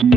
Gusto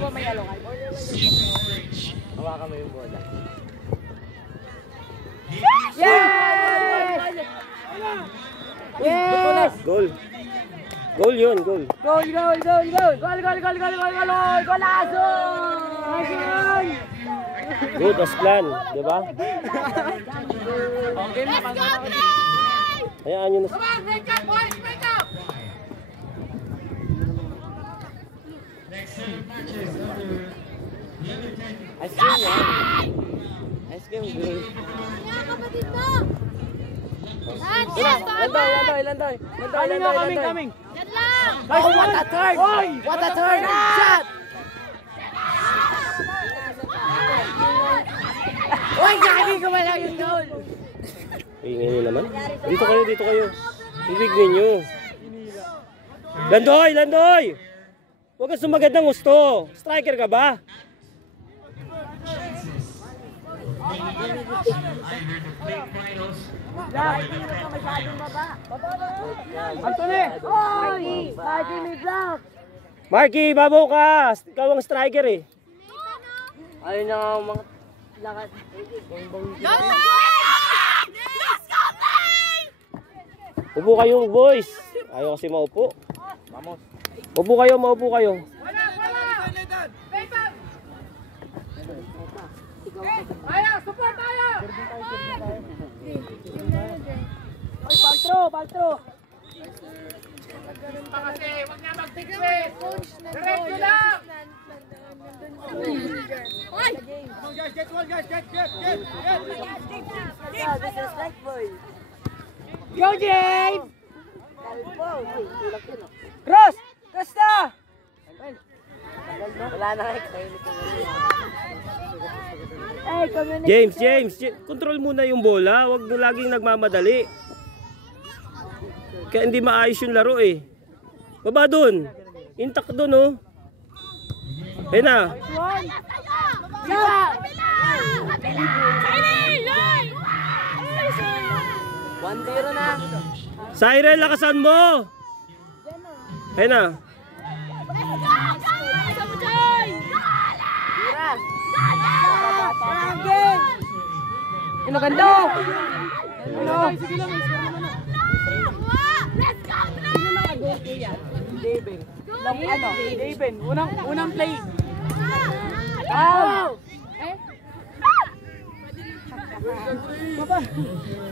mo may alokal? Hawakan mo yung bola. Yes! Yes! Goal. Goal yun, goal. Goal, goal, goal, goal! Goal, goal, goal, goal, goal, goal! Golazo! Good as plan, di ba? Let's go, play! Hayaan nyo na. Come on, break up, boys! Break up! Ice cream yan. Ice cream, good. Kaya kapatid mo! Ilan tayo? Coming! Yan lang! Oh, what a turn! What a turn! Shot! Uy, gabi ko wala yung goal! Ingay nyo naman. Dito kayo, dito kayo. Ibig ninyo. Landoy! Landoy! Huwag ka sumagad ng gusto. Striker ka ba? Anthony! Oy! Marky, may block! Marky, babaw ka! Ikaw ang striker eh. Ayun na nga mga lakad. Upo kayo, boys. Ayaw kasi maupo. Upo kayo, maupo kayo. Ayaw, support tayo! Ay, paltro, paltro! Kasi, huwag niya mag-tigwis! Diretso lang! Oy! Get one, guys! Get! Go, James! Cross! Cross na! Wala na James, control muna yung bola. Huwag mo laging nagmamadali. Kaya hindi maayos yung laro eh. Baba dun. Intact dun oh. Ayun na. Bandero na. Cyril, lakasan mo. Ayun na. Ano ganda? Ano? Daven. Unang play. Wow!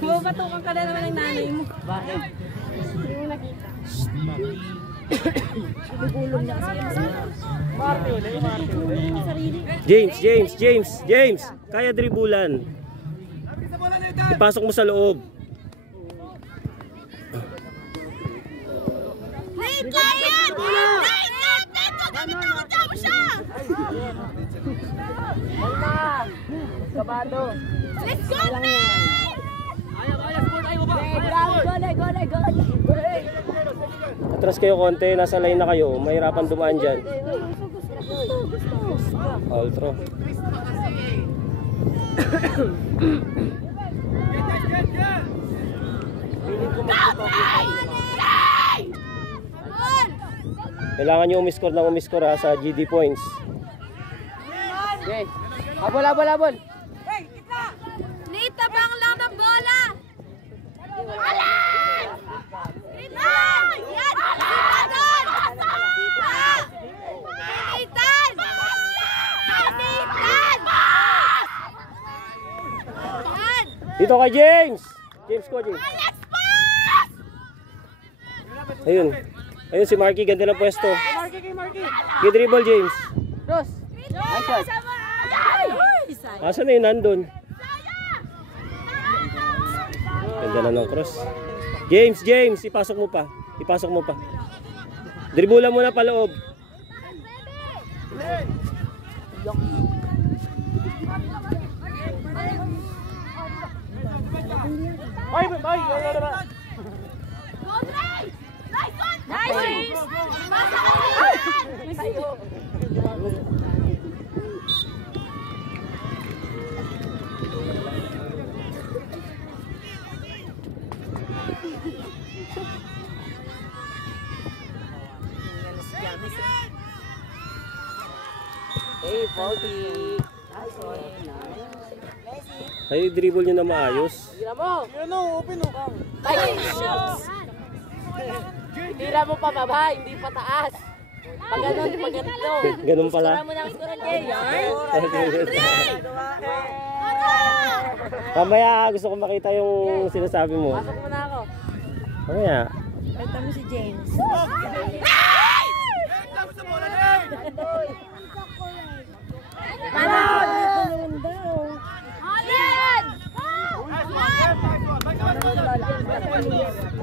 Mababatukan ka na naman ng nanay mo. Bakit? Hindi mo nakita. Ibigulong niya kasi yung James. Kaya dribulan. Ipasok mo sa loob. Kabado. Let's go, man! Atras kayo konti, nasa line na kayo. Mahirapan dumaan dyan. Altro. Kailangan nyo umiscore ng umiscore ha, sa GD points. Okay. Habol. Nitabang lang ng bola! Alan! Itan! Yan! Itan! Itan! Dito kay James! James ko, James. Ayun si Marky, ganda ng pwesto. Good dribble, James. Cross. Nice shot. Asan na yun? Nandun. Ganda na ng cross. James, ipasok mo pa. Dribulan mo na paloob. Hey, Faulty. Ay, dribble nyo na maayos. Tira mo. Open o. Ay, tira mo pa baba, hindi pa taas. Pag ganito. Ganun pala. Tira mo na ang score, Jay. Mamaya gusto ko makita yung sinasabi mo. Pasok mo na ako. Mamaya. Ito mo si James.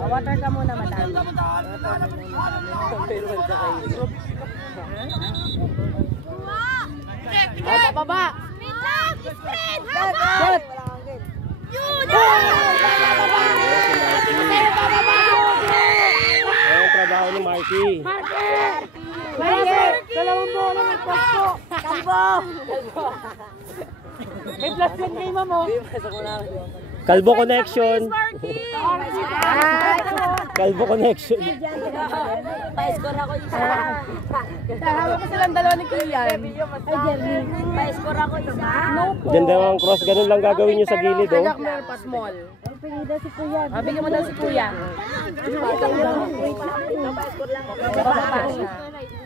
Water ka muna, madami. Bata pa ba? Shot! Ayan ang trabaho ni Marky. Dalawang bola ng pasko! Kalbo! May plus yan kay mamo. Kalbo connection. Kalbo connection. Pa-score ako isa. Hawak ko silang dalawa ni Kuyan. Ay, Jeremy. Pa-score ako isa. No po. Diyan daw ang cross. Ganun lang gagawin nyo sa gilid. Oh. More pa small. Bigyan daw si Kuya. Bigyan mo daw si Kuya.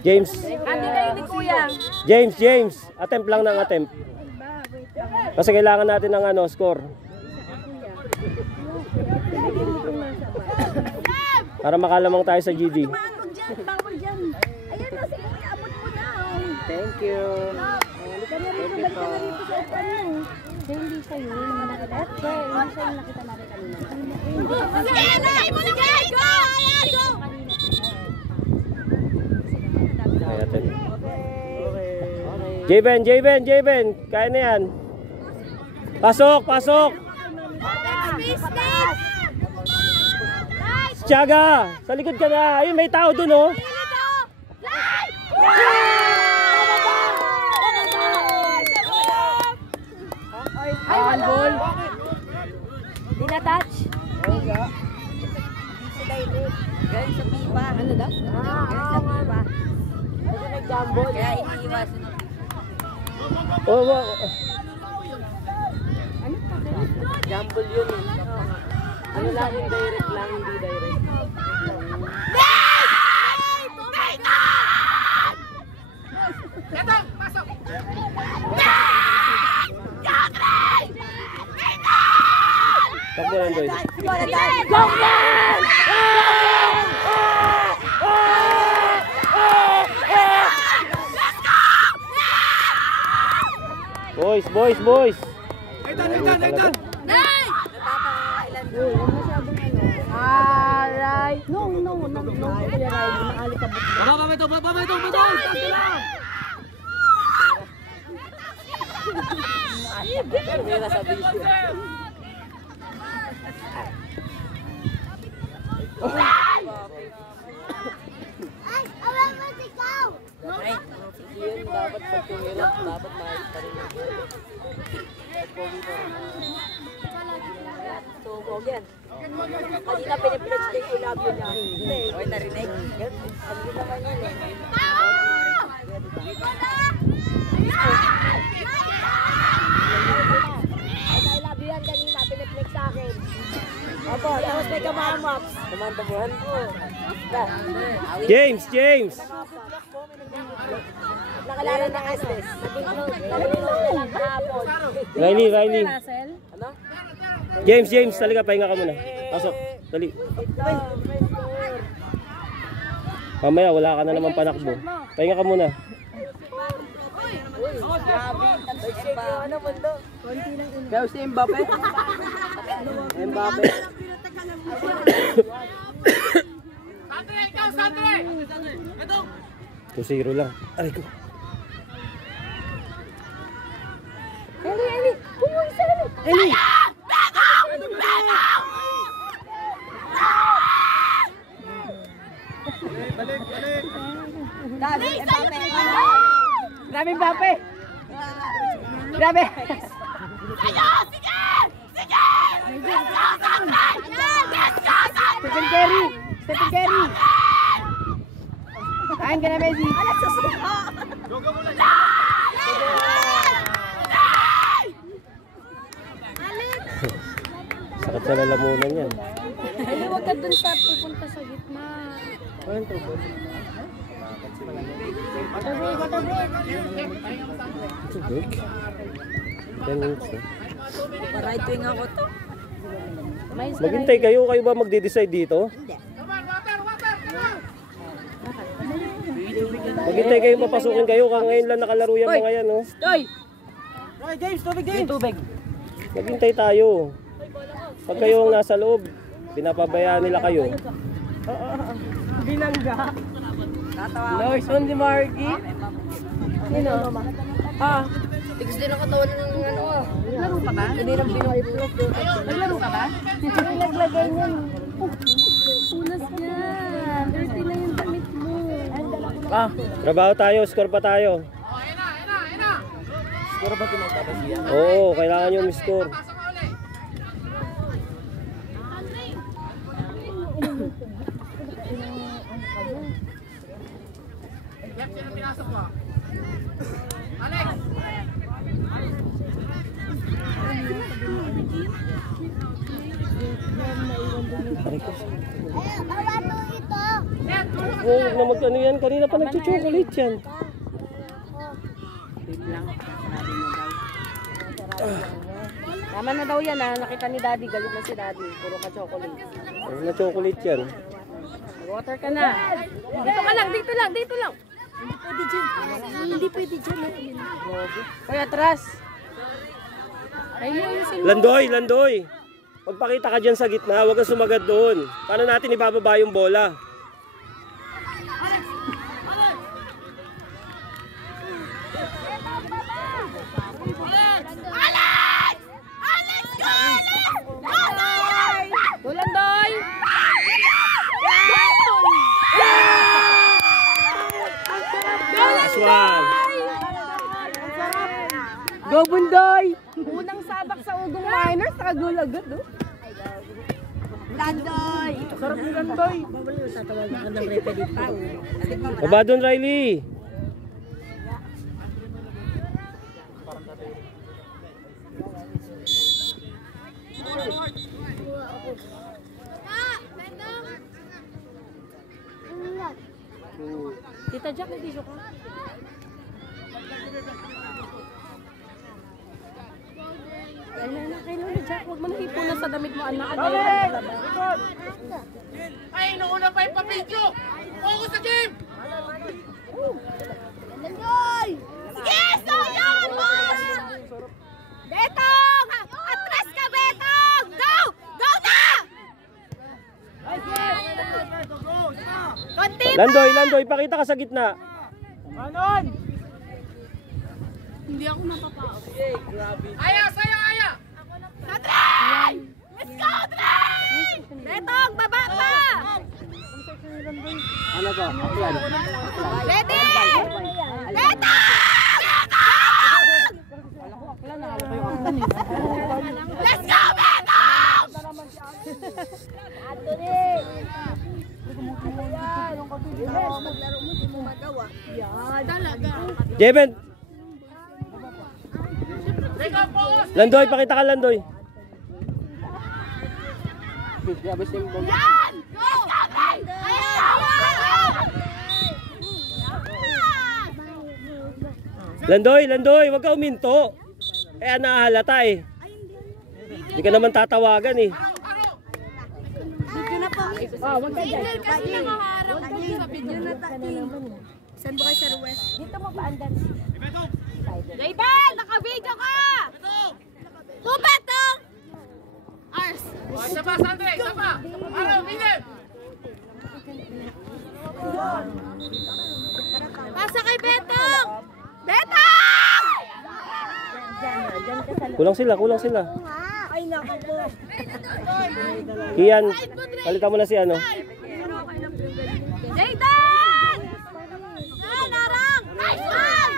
James. Andi kayo ni Kuya. James. Attempt lang ng attempt. Kasi kailangan natin ng score. Para makalamang tayo sa GD. Bawal dyan. Ayan na, sige, abot mo na. Thank you. Balik ka na rito sa upan mo. Hindi siya yun. Nakita. Hindi siya yung nakita natin kanina. Sige, lagay mo na kayo! Go! Ayan, go! Kaya natin. Jayben. Kaya na yan. Pasok! Tiaga! Sa likod ka na! Ayun, may tao dun, oh! Ay, one ball. Di na touch. Galing sa pipa. Ano daw? Galing sa pipa. Kasi nag-jumbo. Kaya iniiwas. Oh. Jumble yun eh. Ano lang, indirect lang, hindi direct. Takbo lang, Doy. Boys! Nay! Alright. No. Kuya Ray, maalikabot. Baba ito. Mira sa video. Ay, alam mo ikaw! Yun, dapat pag tumilap, dapat maayos pa rin. So, Bogan. Kanina piniplex ko yung labo niya. Okay, narinig. Ano naman yun eh. I love you yan kanina, piniplex sa akin. Opo, tapos may kamamaps. Kumantabuhan ko. James! Nakalala ng Estes. Naging lang kahapon. Riley. Ano? James, talika, pahinga ka muna. Pasok, dali. Mamaya wala ka na naman panakbo. Pahinga ka muna. Kaya si Mbappe. Mbappe. Sandre, ikaw, Sandre! Ito! 2-0 lang. Aray ko. Eli! Pumuwi sa lalim! Eli! Balik, balik! Grabe Mbappe. Grabe. Stephen Curry. Stephen Curry. Kain ka na, Messi. Go, go, go! Sakit sa lalamunan yan. Eli, huwag ka dun sa pupunta sa gitna. Tubig. 10 minutes na. Right wing ako to. Maghintay kayo. Kayo ba magde-decide dito? Maghintay kayo, papasukin kayo. Ngayon lang nakalaro yung mga yan, oh. Toy! Okay, James, tubig, James! Tubig. Maghintay tayo. Pag kayo ang nasa loob, pinapabayaan nila kayo. Binangga. Nice one si Marky. Sino? Ah. Tigas din ang katawan ng ano ah. Naglaro ka ba? Hindi nang Pinoy Plus. Naglaro ka ba? Naglagay niyan. Punas niya. Dirty na yung damit mo. Ah. Trabaho tayo, score pa tayo. Siguro ba pinagtabas siya? Oo, kailangan nyo score. Yep, sino pinasok mo? Alex! Oo, huwag na mag-ano yan. Kanina pa nagchuchocolate yan. Tama na daw yan ah. Nakita ni Daddy. Galit na si Daddy. Puro ka chocolate. Oo, na-chocolate yan. Water ka na. Dito ka lang. Dito lang. Dito lang. Hindi pwede dyan. Kaya atras. Ayun yung sin. Landoy, Landoy. Pagpakita ka dyan sa gitna, huwag kang sumagad doon. Paano natin ibababa yung bola? Bulandoy! Last one. Go Bundoy! Unang sabak sa ugong minors, nakagul agad oh. Landoy! Sarap ni Landoy! Baba doon, Riley. Tita Jack, hindi ka. Kay Lola Jack, huwag mo na ipunan sa damit mo, anak. Ay, inuuna pa yung papidyo! Focus sa game! Sige, so yan, boss! Betong! Atras ka, Betong! Go! Go na! Konti pa! Landoy, Landoy, pakita ka sa gitna. Manon! Hindi ako mapapao. Aya, sayo, Aya! Try! Let's go, try! Betong, baba pa! Ano to? Aklan. Ready! Betong! Let's go, Betong! Anthony! Maglaro mo, di mo magawa. Yan. Talaga. Jeven. Take up, focus! Landoy, pakita ka, Landoy. Yan! Go! Landoy, Landoy, wag ka uminto. Kaya nahalata eh. Hindi ka naman tatawagan eh. Video na po. Oh, wag ka dyan. Kasi nangaharap. Riley, video na tayo. Saan ba kayo sa West? Dito mo paandan. Jayden, naka-video ka! Pupetong! Ars! Isa pa, Sandre, isa pa. Ano, Miguel? Pasa kay Betong! Betong! Kulang sila. Ay, nako po. Kian, palitan mo na si ano. Jayden! Narang! Nice one!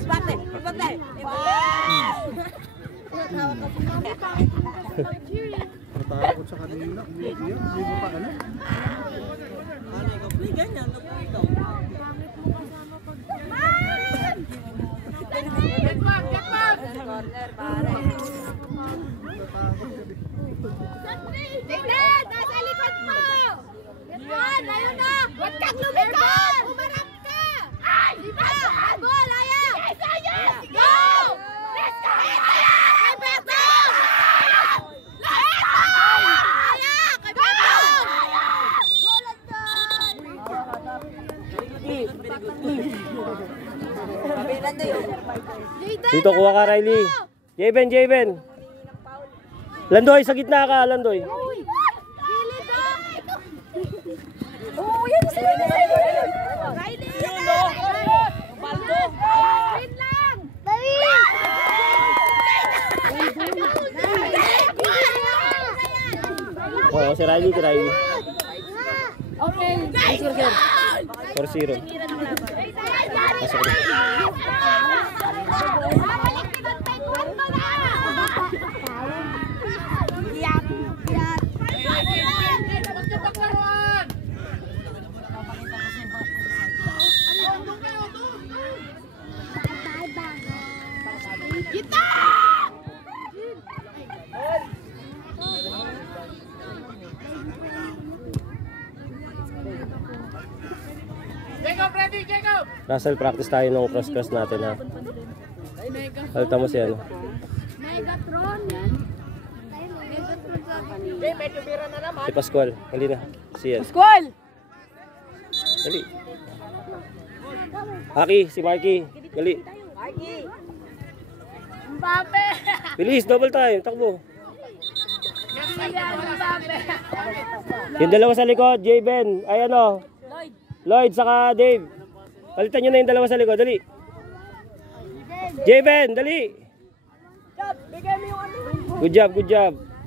Spate! Natakot sa kanina. Hindi mo pa alam. Get back, get back! Jayden! Nasa likod mo! Yan! Ayun na! Huwag kang lumikot! Umarap ka! Ay! Diba? Agol! Ayaw! Yes! Go! Let's go! Kay Betong! Ayaw! Kay Betong! Golan doon! Dito, kuha ka, Riley. Jayben. Landoy, sa gitna ka, Landoy. Gilid daw! Oo, yan sa'yo. Riley! Baldo! Wait lang! Dali! Oo, si Riley. Okay. 4-0. Pasok na. Jacob, ready, Jacob! Russell, practice tayo ng cross natin ha. Halta mo si ano. Megatron yan. Megatron sa Si Pascual. Hali na. Si Yan. Squall! Dali. Aki, si Marky. Dali. Mbappe! Bilis, double time. Takbo. Yan, Mbappe! Yung dalawa sa likod, Jayben. Ay ano. Lloyd, saka Dave. Palitan nyo na yung dalawa sa likod. Dali. Jayben, dali. Good job.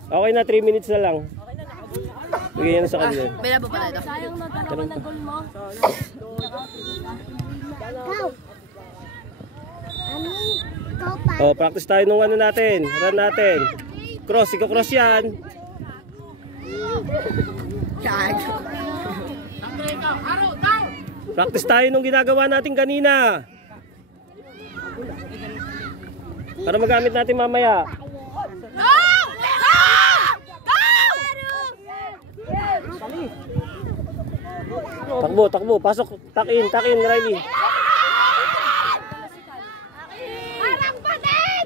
Okay na, 3 minutes na lang. Bigyan na sa kanila. Bilabo pala ito. Sayang nagkaroon na goal mo. Oh, practice tayo nung ano natin. Run natin. Cross, iko-cross yan. Sandre, ikaw. Aro, down! Practice tayo nung ginagawa natin kanina. Para magamit natin mamaya. Go! Go! Takbo. Pasok. Tuck in, Riley. Harang pa din!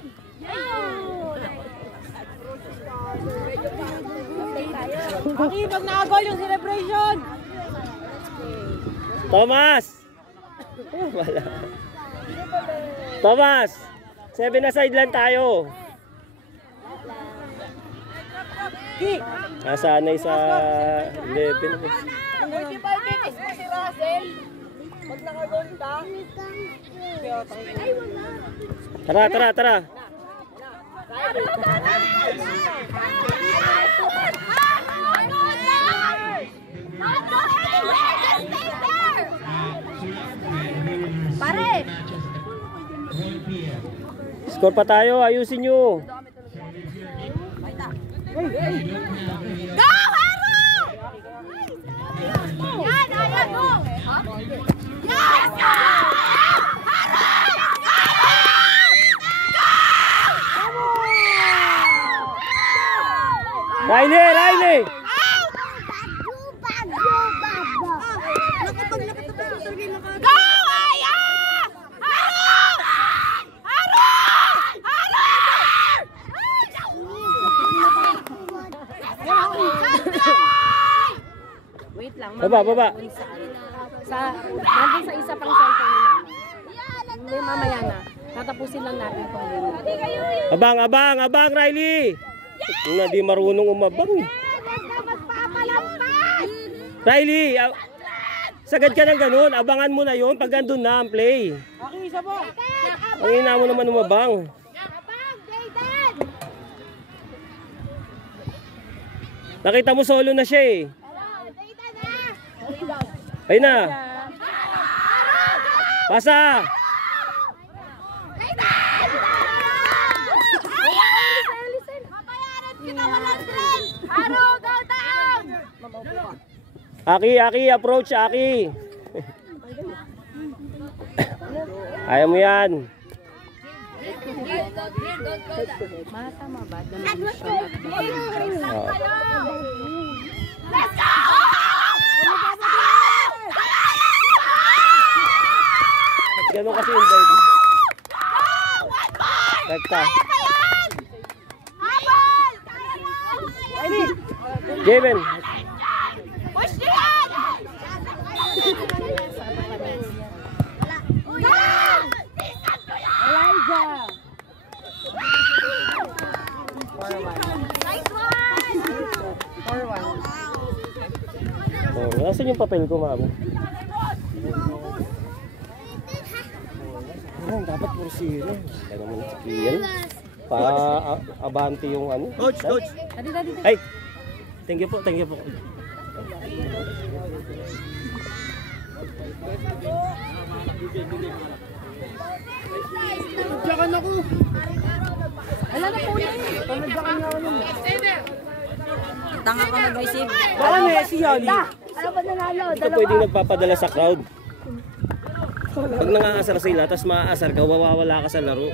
Aki, pag nakagol yung celebration. Thomas! Wala. Thomas! 7 aside lang tayo. Nasanay sa 11. 45 minutes mo si Russell. Pag nakagol ka. Tara. Pare! Score pa tayo, ayusin nyo. Go, Haro! Yan, ayan, go! Yes! Riley! Go, Aya! Baba, baba. Nandun sa isa pang cellphone ni mama. May mamaya na. Tatapusin lang natin itong limo. Abang, abang, abang, Riley! Na di marunong umabang. Riley, sagad ka ng ganun. Abangan mo na yon pag andun na ang play. Okay, isa po. Ang ina mo naman umabang. Nakita mo solo na siya eh. Ayun na. Pasa. Aki, approach, Aki. Ayaw mo yan. Matama ba? Dimension at dimension. Oo. Let's go! Ganun kasi yung baby. Tekta. Javen. Push nyo yan! Elijah! Nice one! 4-1. Oh, nasaan yung papel ko, mama? Oh, dapat puro zero. Kaya naman si Kian. Pa-abante yung ano. Coach, coach. Dali. Ay! Thank you po, thank you po. Diyan ako. Wala na po yan. Panadyakan niya ako nun. Tanga ka mag-receive. Wala na si Yali. Ano ba nanalo? Hindi ka pwedeng nagpapadala sa crowd. Pag nangaasar sila, tapos maaasar ka, wawawala ka sa laro.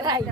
Right.